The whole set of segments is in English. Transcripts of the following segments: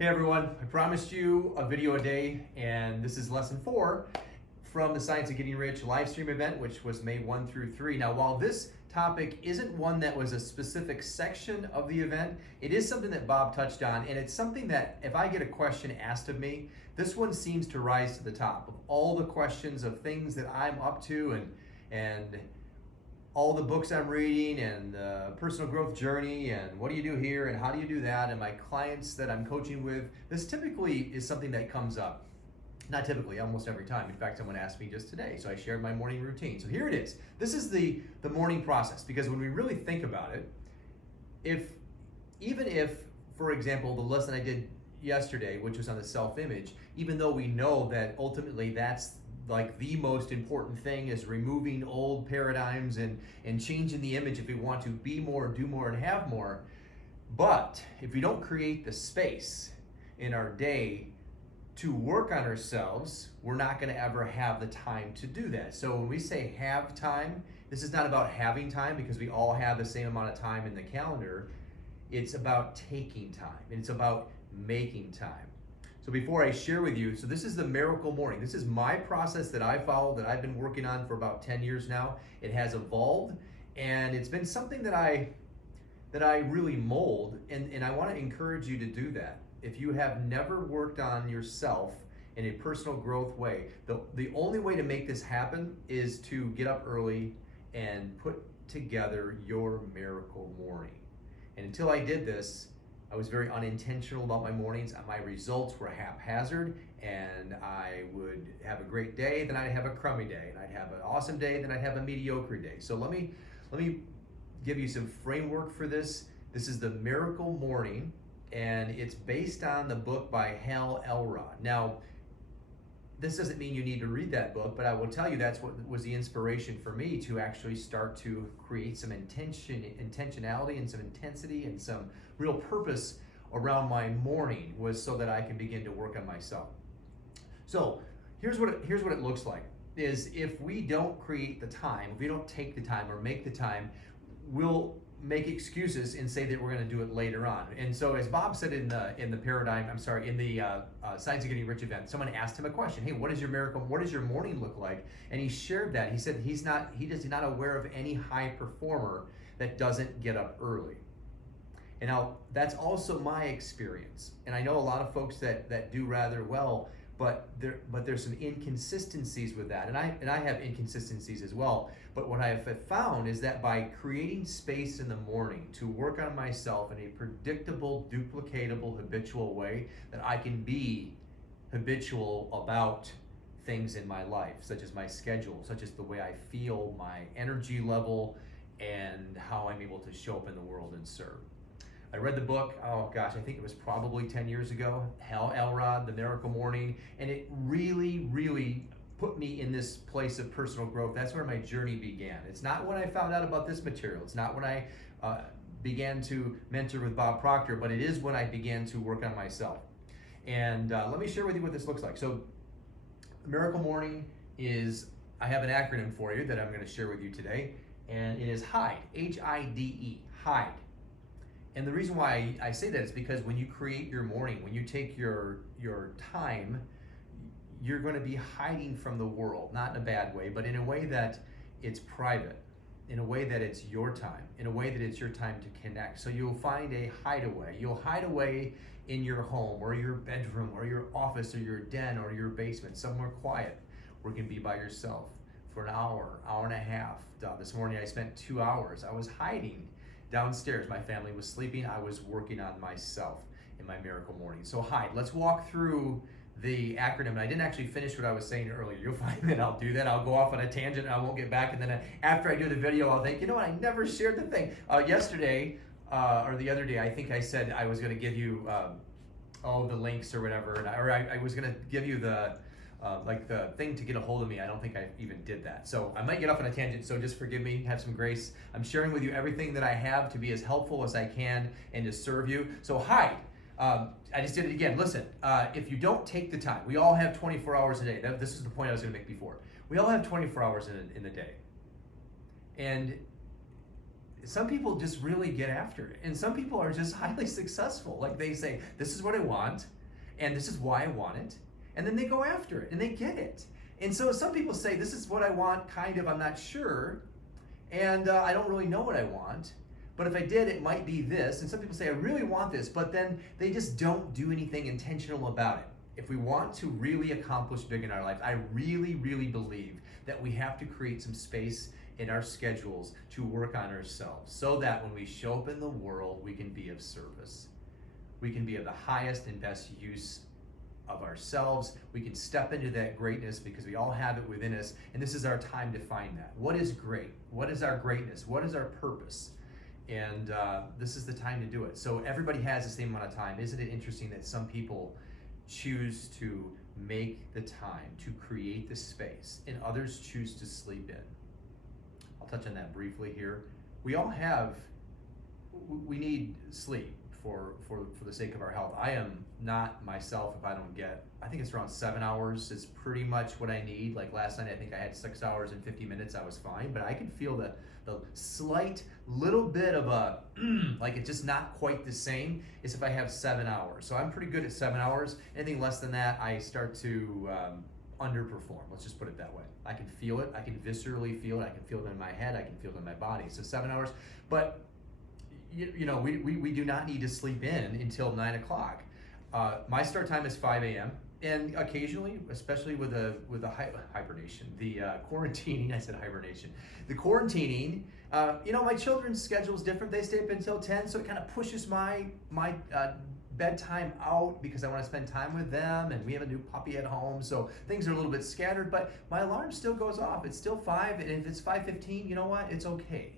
Hey everyone, I promised you a video a day, and this is lesson 4 from the Science of Getting Rich live stream event, which was May 1 through 3. Now, while this topic isn't one that was a specific section of the event, it is something that Bob touched on, and it's something that if I get a question asked of me, this one seems to rise to the top of all the questions of things that I'm up to and all the books I'm reading and the personal growth journey and what do you do here and how do you do that, and my clients that I'm coaching with. This typically is something that comes up. Not typically, almost every time. In fact, someone asked me just today, so I shared my morning routine. So here it is. This is the morning process, because when we really think about it, even if, for example, the lesson I did yesterday, which was on the self-image, even though we know that ultimately that's like the most important thing, is removing old paradigms and changing the image if we want to be more, do more, and have more. But if we don't create the space in our day to work on ourselves, we're not going to ever have the time to do that. So when we say have time, this is not about having time, because we all have the same amount of time in the calendar. It's about taking time, and it's about making time. So before I share with you, so this is the miracle morning. This is my process that I follow, that I've been working on for about 10 years now. It has evolved, and it's been something that I really mold, and I want to encourage you to do that. If you have never worked on yourself in a personal growth way, the only way to make this happen is to get up early and put together your miracle morning. And until I did this, I was very unintentional about my mornings. My results were haphazard, and I would have a great day, then I'd have a crummy day, and I'd have an awesome day, then I'd have a mediocre day. So let me give you some framework for this. This is the miracle morning, and it's based on the book by Hal Elrod. Now, this doesn't mean you need to read that book, but I will tell you that's what was the inspiration for me to actually start to create some intentionality and some intensity and some real purpose around my morning, was so that I can begin to work on myself. So here's what it looks like, is if we don't create the time, if we don't take the time or make the time, we'll make excuses and say that we're going to do it later on. And so, as Bob said in the Science of Getting Rich event, someone asked him a question. Hey, what does your morning look like? And he shared that. He said he's not aware of any high performer that doesn't get up early. And now that's also my experience. And I know a lot of folks that do rather well, but there's some inconsistencies with that. And I have inconsistencies as well. But what I have found is that by creating space in the morning to work on myself in a predictable, duplicatable, habitual way, that I can be habitual about things in my life, such as my schedule, such as the way I feel, my energy level, and how I'm able to show up in the world and serve. I read the book, I think it was probably 10 years ago, Hal Elrod, The Miracle Morning, and it really, really put me in this place of personal growth. That's where my journey began. It's not when I found out about this material. It's not when I began to mentor with Bob Proctor, but it is when I began to work on myself. And let me share with you what this looks like. So the Miracle Morning is, I have an acronym for you that I'm going to share with you today, and it is HIDE, H-I-D-E, HIDE. And the reason why I say that is because when you create your morning, when you take your time, you're going to be hiding from the world, not in a bad way, but in a way that it's private, in a way that it's your time, in a way that it's your time to connect. So you'll find a hideaway. You'll hide away in your home or your bedroom or your office or your den or your basement, somewhere quiet where you can be by yourself for an hour, hour and a half. This morning I spent 2 hours. I was hiding downstairs. My family was sleeping. I was working on myself in my miracle morning. So HIDE. Let's walk through the acronym. And I didn't actually finish what I was saying earlier. You'll find that I'll do that. I'll go off on a tangent and I won't get back. And then after I do the video, I'll think, you know what, I never shared the thing. Yesterday, or the other day, I think I said I was going to give you the links or whatever. And I was going to give you the thing to get a hold of me. I don't think I even did that. So I might get off on a tangent, so just forgive me, have some grace. I'm sharing with you everything that I have to be as helpful as I can and to serve you. So HIDE. I just did it again. Listen, if you don't take the time, we all have 24 hours a day. This is the point I was going to make before. We all have 24 hours in the day. And some people just really get after it, and some people are just highly successful. Like they say, this is what I want, and this is why I want it, and then they go after it, and they get it. And so some people say, this is what I want, kind of, I'm not sure, and I don't really know what I want, but if I did, it might be this. And some people say, I really want this, but then they just don't do anything intentional about it. If we want to really accomplish big in our life, I really, really believe that we have to create some space in our schedules to work on ourselves so that when we show up in the world, we can be of service. We can be of the highest and best use of ourselves. We can step into that greatness because we all have it within us, and this is our time to find that. What is great? What is our greatness? What is our purpose? And this is the time to do it. So everybody has the same amount of time. Isn't it interesting that some people choose to make the time to create the space and others choose to sleep in? I'll touch on that briefly here. We need sleep for the sake of our health. I am not myself if I don't get, I think it's around 7 hours is pretty much what I need. Like last night, I think I had 6 hours and 50 minutes, I was fine, but I can feel the slight little bit of a, like it's just not quite the same as if I have 7 hours. So I'm pretty good at 7 hours. Anything less than that, I start to underperform. Let's just put it that way. I can feel it. I can viscerally feel it. I can feel it in my head. I can feel it in my body. So 7 hours, but you know, we do not need to sleep in until 9 o'clock. My start time is 5 a.m. And occasionally, especially with the hibernation, the quarantining, I said hibernation, the quarantining, you know, my children's schedule is different. They stay up until 10, so it kind of pushes my bedtime out because I want to spend time with them, and we have a new puppy at home, so things are a little bit scattered, but my alarm still goes off. It's still 5, and if it's 5:15, you know what? It's okay.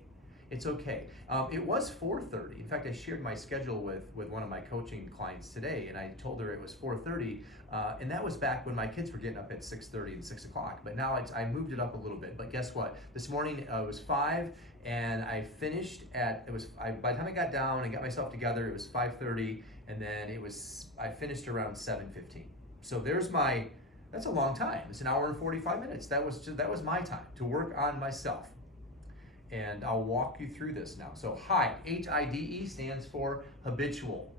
It's okay. It was 4:30. In fact, I shared my schedule with one of my coaching clients today, and I told her it was 4:30, and that was back when my kids were getting up at 6:30 and 6 o'clock. But now I moved it up a little bit. But guess what? This morning it was 5, and I finished at by the time I got down and got myself together, it was 5:30, and then I finished around 7:15. So that's a long time. It's an hour and 45 minutes. That was my time to work on myself. And I'll walk you through this now. So HIDE, H-I-D-E, stands for habitual.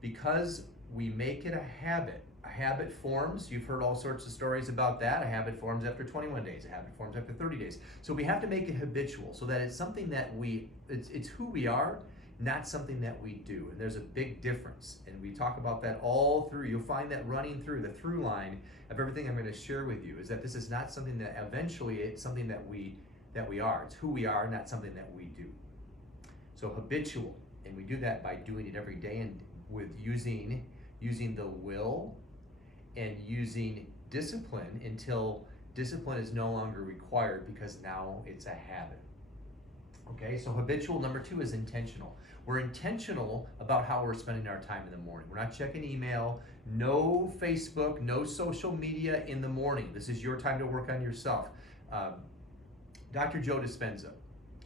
Because we make it a habit forms. You've heard all sorts of stories about that. A habit forms after 21 days. A habit forms after 30 days. So we have to make it habitual so that it's something that it's who we are, not something that we do. And there's a big difference. And we talk about that all through. You'll find that running through the through line of everything I'm going to share with you is that this is not something that eventually it's something that we are. It's who we are, not something that we do. So habitual, and we do that by doing it every day and with using the will and using discipline until discipline is no longer required because now it's a habit. Okay, so habitual. Number 2 is intentional. We're intentional about how we're spending our time in the morning. We're not checking email, no Facebook, no social media in the morning. This is your time to work on yourself. Dr. Joe Dispenza,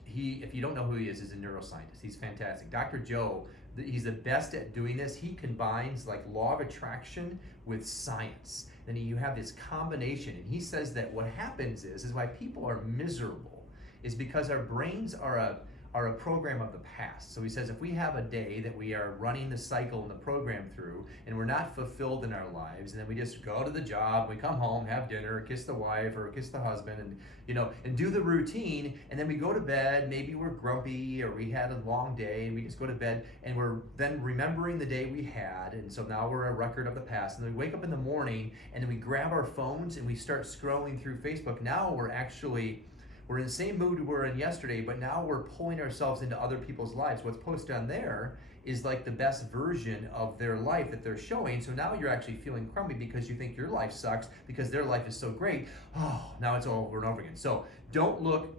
if you don't know who he is, he's a neuroscientist. He's fantastic. Dr. Joe, he's the best at doing this. He combines like law of attraction with science. Then you have this combination, and he says that what happens is why people are miserable is because our brains are a program of the past. So he says if we have a day that we are running the cycle and the program through and we're not fulfilled in our lives, and then we just go to the job, we come home, have dinner, kiss the wife or kiss the husband, and do the routine, and then we go to bed, maybe we're grumpy or we had a long day and we just go to bed and we're then remembering the day we had, and so now we're a record of the past, and then we wake up in the morning and then we grab our phones and we start scrolling through Facebook. Now we're in the same mood we were in yesterday, but now we're pulling ourselves into other people's lives. What's posted on there is like the best version of their life that they're showing. So now you're actually feeling crummy because you think your life sucks because their life is so great. Oh, now it's all over and over again. So don't look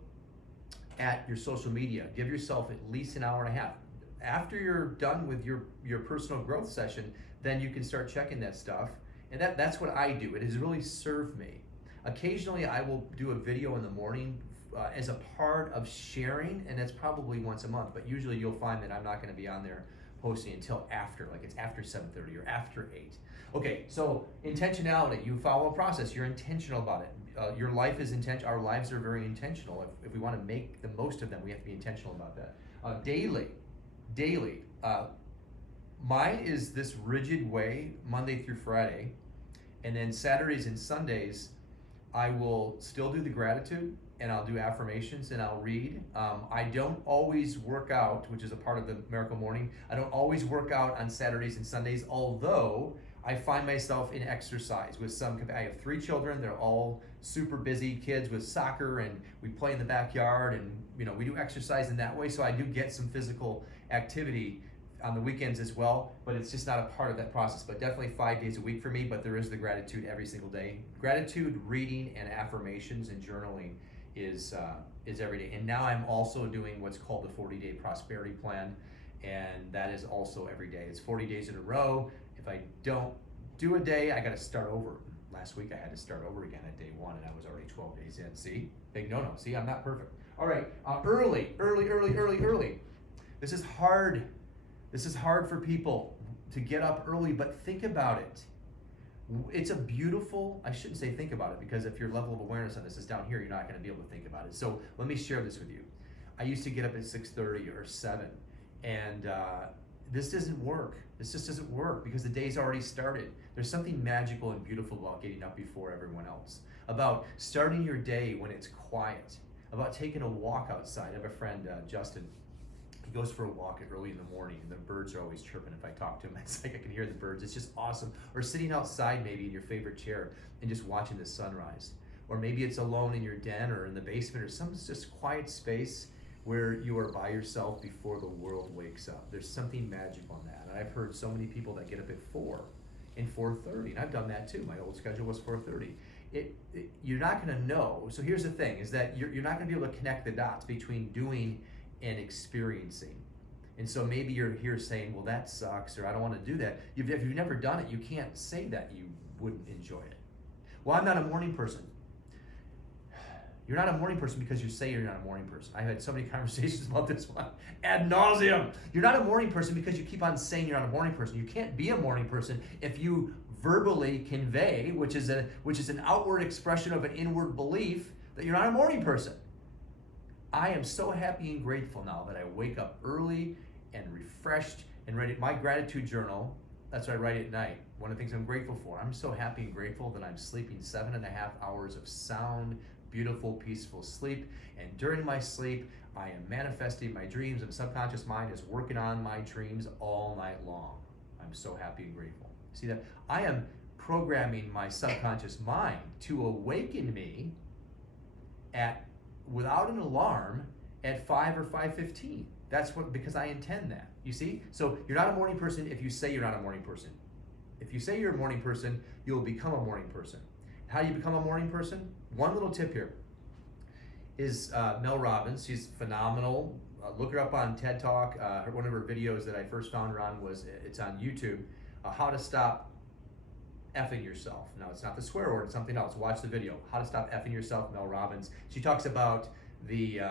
at your social media. Give yourself at least an hour and a half. After you're done with your personal growth session, then you can start checking that stuff. And that's what I do. It has really served me. Occasionally I will do a video in the morning as a part of sharing, and that's probably once a month, but usually you'll find that I'm not going to be on there posting until after, like it's after 7:30 or after 8. Okay, so intentionality, you follow a process, you're intentional about it. your life is intentional. Our lives are very intentional. If we want to make the most of them, we have to be intentional about that. Daily. Mine is this rigid way, Monday through Friday, and then Saturdays and Sundays, I will still do the gratitude, and I'll do affirmations, and I'll read. I don't always work out, which is a part of the Miracle Morning. I don't always work out on Saturdays and Sundays, although I find myself in exercise with I have 3 children. They're all super busy kids with soccer, and we play in the backyard, and we do exercise in that way. So I do get some physical activity on the weekends as well, but it's just not a part of that process. But definitely 5 days a week for me, but there is the gratitude every single day. Gratitude, reading, and affirmations and journaling is every day. And now I'm also doing what's called the 40-day prosperity plan, and that is also every day. It's 40 days in a row. If I don't do a day, I got to start over. Last week I had to start over again at day 1, and I was already 12 days in. See? Big no-no. See, I'm not perfect. All right, early. This is hard. This is hard for people to get up early, but think about it. It's a beautiful, I shouldn't say think about it, because if your level of awareness on this is down here, you're not going to be able to think about it. So let me share this with you. I used to get up at 6:30 or 7, and this doesn't work. This just doesn't work because the day's already started. There's something magical and beautiful about getting up before everyone else, about starting your day when it's quiet, about taking a walk outside. I have a friend, Justin. He goes for a walk early in the morning, and the birds are always chirping. If I talk to him, it's like I can hear the birds. It's just awesome. Or sitting outside maybe in your favorite chair and just watching the sunrise. Or maybe it's alone in your den or in the basement or some just quiet space where you are by yourself before the world wakes up. There's something magical in that. And I've heard so many people that get up at 4 and 4:30, and I've done that too. My old schedule was 4:30. You're not going to know. So here's the thing, is that you're not going to be able to connect the dots between doing and experiencing. And so maybe you're here saying, well, that sucks, or I don't want to do that. If you've never done it, you can't say that you wouldn't enjoy it. Well, I'm not a morning person. You're not a morning person because you say you're not a morning person. I've had so many conversations about this one ad nauseum. You're not a morning person because you keep on saying you're not a morning person. You can't be a morning person if you verbally convey, which is an outward expression of an inward belief, that you're not a morning person. I am so happy and grateful now that I wake up early and refreshed and ready. My gratitude journal, that's what I write at night. One of the things I'm grateful for. I'm so happy and grateful that I'm sleeping 7.5 hours of sound, beautiful, peaceful sleep. And during my sleep, I am manifesting my dreams, and the subconscious mind is working on my dreams all night long. I'm so happy and grateful. See that? I am programming my subconscious mind to awaken me without an alarm at 5 or 5:15. Because I intend that. You see? So you're not a morning person if you say you're not a morning person. If you say you're a morning person, you'll become a morning person. How do you become a morning person? One little tip here is Mel Robbins. She's phenomenal. Look her up on TED Talk. One of her videos that I first found her on it's on YouTube. How to stop effing yourself. Now, it's not the swear word, it's something else. Watch the video. How to stop effing yourself, Mel Robbins. She talks about the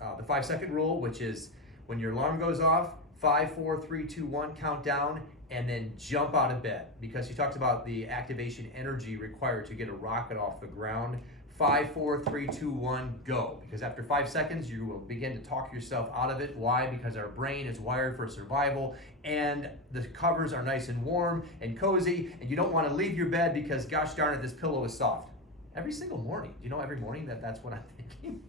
5-second rule, which is when your alarm goes off, 5, 4, 3, 2, 1, count down, and then jump out of bed. Because she talks about the activation energy required to get a rocket off the ground. 5, 4, 3, 2, 1, go. Because after 5 seconds, you will begin to talk yourself out of it. Why? Because our brain is wired for survival, and the covers are nice and warm and cozy, and you don't want to leave your bed because, gosh darn it, this pillow is soft. Every single morning. You know, every morning that's what I'm thinking.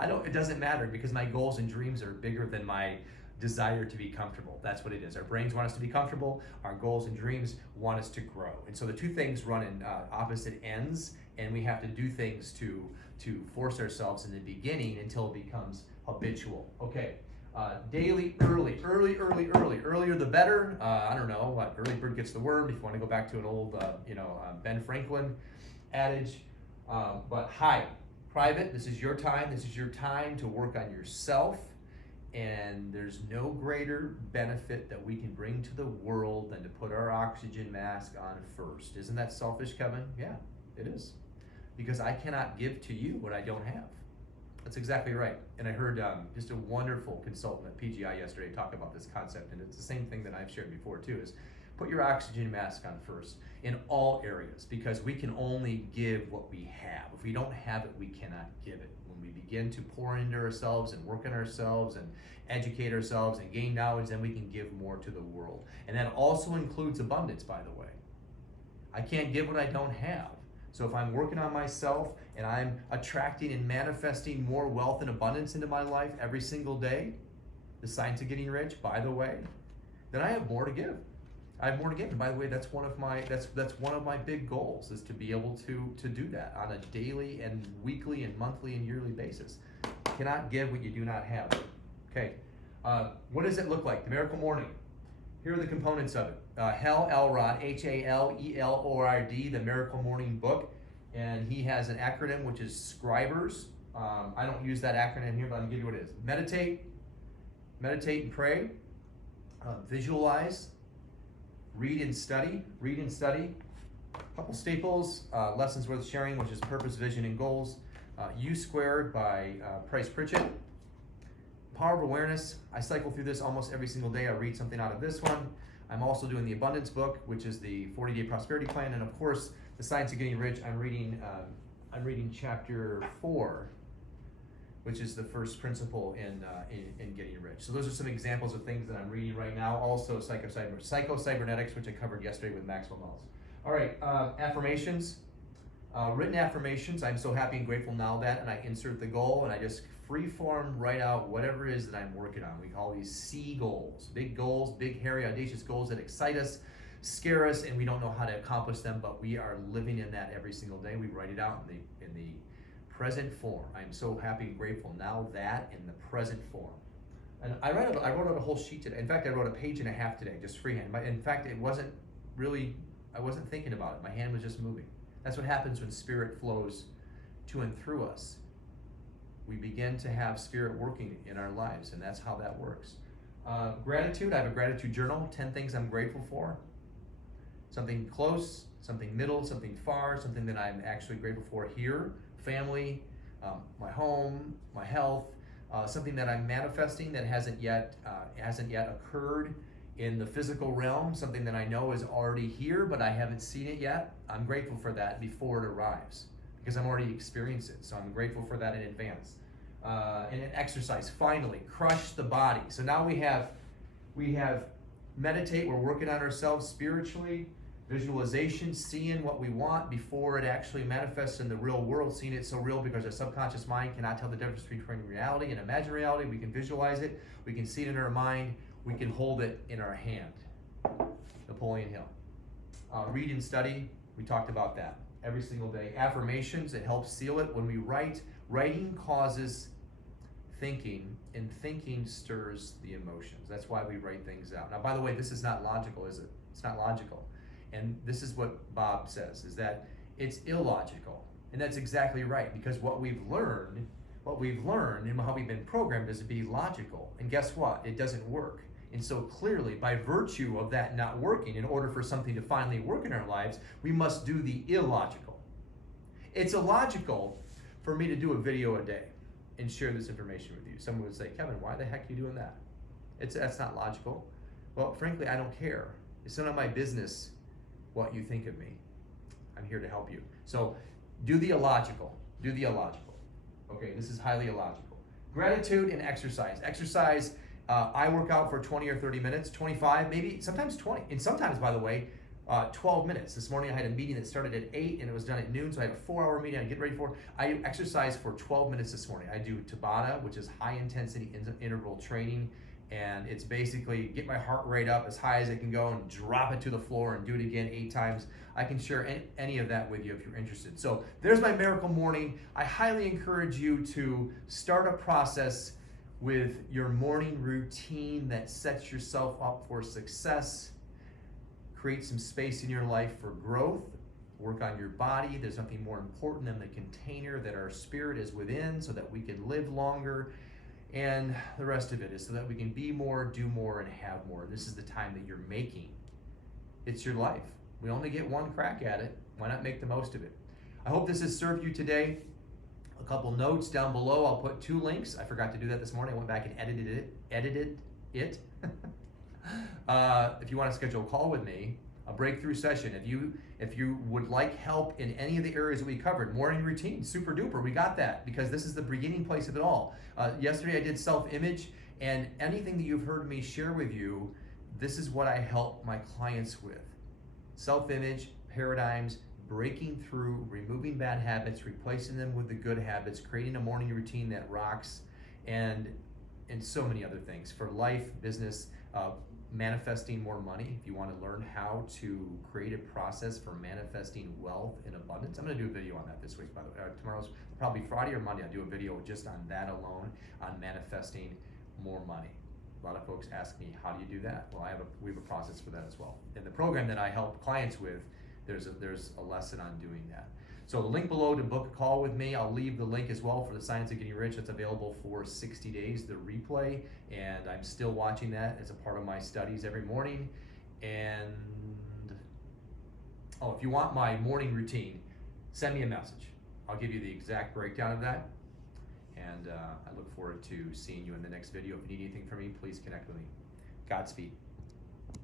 It doesn't matter, because my goals and dreams are bigger than my desire to be comfortable. That's what it is. Our brains want us to be comfortable. Our goals and dreams want us to grow. And so the two things run in opposite ends, and we have to do things to force ourselves in the beginning until it becomes habitual. Okay, daily, earlier the better. I don't know what, early bird gets the worm, if you want to go back to an old Ben Franklin adage. But private, this is your time to work on yourself. And there's no greater benefit that we can bring to the world than to put our oxygen mask on first. Isn't that selfish, Kevin? Yeah, it is. Because I cannot give to you what I don't have. That's exactly right. And I heard just a wonderful consultant at PGI yesterday talk about this concept, and it's the same thing that I've shared before too, is put your oxygen mask on first in all areas, because we can only give what we have. If we don't have it, we cannot give it. When we begin to pour into ourselves and work on ourselves and educate ourselves and gain knowledge, then we can give more to the world. And that also includes abundance, by the way. I can't give what I don't have. So if I'm working on myself and I'm attracting and manifesting more wealth and abundance into my life every single day, the science of getting rich, by the way, then I have more to give. I have more to give. And by the way, that's one of my big goals, is to be able to do that on a daily and weekly and monthly and yearly basis. You cannot give what you do not have. Okay. What does it look like? The Miracle Morning. Here are the components of it. Hal Elrod, H-A-L-E-L-O-R-D, the Miracle Morning book. And he has an acronym, which is SCRIBERS. I don't use that acronym here, but I'll give you what it is. Meditate and pray. Visualize. Read and study. A couple staples, lessons worth sharing, which is purpose, vision, and goals. U Squared by Price Pritchett. Power of Awareness. I cycle through this almost every single day. I read something out of this one. I'm also doing the Abundance book, which is the 40-day prosperity plan, and of course, the Science of Getting Rich. I'm reading chapter 4, which is the first principle in getting rich. So those are some examples of things that I'm reading right now. Also, Psycho-Cybernetics, which I covered yesterday with Maxwell Maltz. All right, affirmations. Written affirmations. I'm so happy and grateful now that, and I insert the goal, and I just free-form write out whatever it is that I'm working on. We call these C goals, big, hairy, audacious goals that excite us, scare us, and we don't know how to accomplish them, but we are living in that every single day. We write it out in the present form. I am so happy and grateful now that, in the present form. And I wrote out a whole sheet today. In fact, I wrote a page and a half today, just freehand. In fact, I wasn't thinking about it. My hand was just moving. That's what happens when Spirit flows to and through us. We begin to have Spirit working in our lives, and that's how that works. Gratitude. I have a gratitude journal. 10 things I'm grateful for. Something close, something middle, something far, something that I'm actually grateful for here. Family, my home, my health, something that I'm manifesting that hasn't yet occurred in the physical realm, something that I know is already here, but I haven't seen it yet. I'm grateful for that before it arrives, because I'm already experienced it. So I'm grateful for that in advance. And an exercise, finally, crush the body. So now we have meditate. We're working on ourselves spiritually. Visualization, seeing what we want before it actually manifests in the real world, seeing it so real because our subconscious mind cannot tell the difference between reality and imagined reality. We can visualize it. We can see it in our mind. We can hold it in our hand. Napoleon Hill. Read and study. We talked about that every single day. Affirmations, it helps seal it. When we write, writing causes thinking, and thinking stirs the emotions. That's why we write things out. Now, by the way, this is not logical, is it? It's not logical. And this is what Bob says, is that it's illogical. And that's exactly right, because what we've learned and how we've been programmed is to be logical. And guess what? It doesn't work. And so clearly, by virtue of that not working, in order for something to finally work in our lives, we must do the illogical. It's illogical for me to do a video a day and share this information with you. Someone would say, Kevin, why the heck are you doing that? That's not logical. Well, frankly, I don't care. It's none of my business what you think of me. I'm here to help you. So do the illogical. Do the illogical. Okay, this is highly illogical. Gratitude and exercise. Exercise, I work out for 20 or 30 minutes, 25, maybe sometimes 20. And sometimes, by the way, 12 minutes. This morning I had a meeting that started at 8 and it was done at noon, so I had a 4-hour meeting I get ready for. I exercised for 12 minutes this morning. I do Tabata, which is high intensity interval training, and it's basically get my heart rate up as high as it can go and drop it to the floor and do it again 8 times. I can share any of that with you if you're interested. So there's my miracle morning. I highly encourage you to start a process with your morning routine that sets yourself up for success. Create some space in your life for growth. Work on your body. There's nothing more important than the container that our spirit is within so that we can live longer. And the rest of it is so that we can be more, do more, and have more. This is the time that you're making. It's your life. We only get one crack at it. Why not make the most of it? I hope this has served you today. A couple notes down below. I'll put 2 links. I forgot to do that this morning. I went back and edited it. If you want to schedule a call with me, a breakthrough session, if you would like help in any of the areas that we covered, morning routine, super duper, we got that, because this is the beginning place of it all. Yesterday I did self-image, and anything that you've heard me share with you, this is what I help my clients with. Self-image, paradigms, breaking through, removing bad habits, replacing them with the good habits, creating a morning routine that rocks, and so many other things for life, business, manifesting more money. If you want to learn how to create a process for manifesting wealth in abundance, I'm going to do a video on that this week, by the way. Tomorrow's probably Friday or Monday. I'll do a video just on that alone, on manifesting more money. A lot of folks ask me, how do you do that? Well, we have a process for that as well. In the program that I help clients with, there's a lesson on doing that. So the link below to book a call with me, I'll leave the link as well for the Science of Getting Rich. It's available for 60 days, the replay, and I'm still watching that as a part of my studies every morning. And if you want my morning routine, send me a message. I'll give you the exact breakdown of that. And I look forward to seeing you in the next video. If you need anything from me, please connect with me. Godspeed.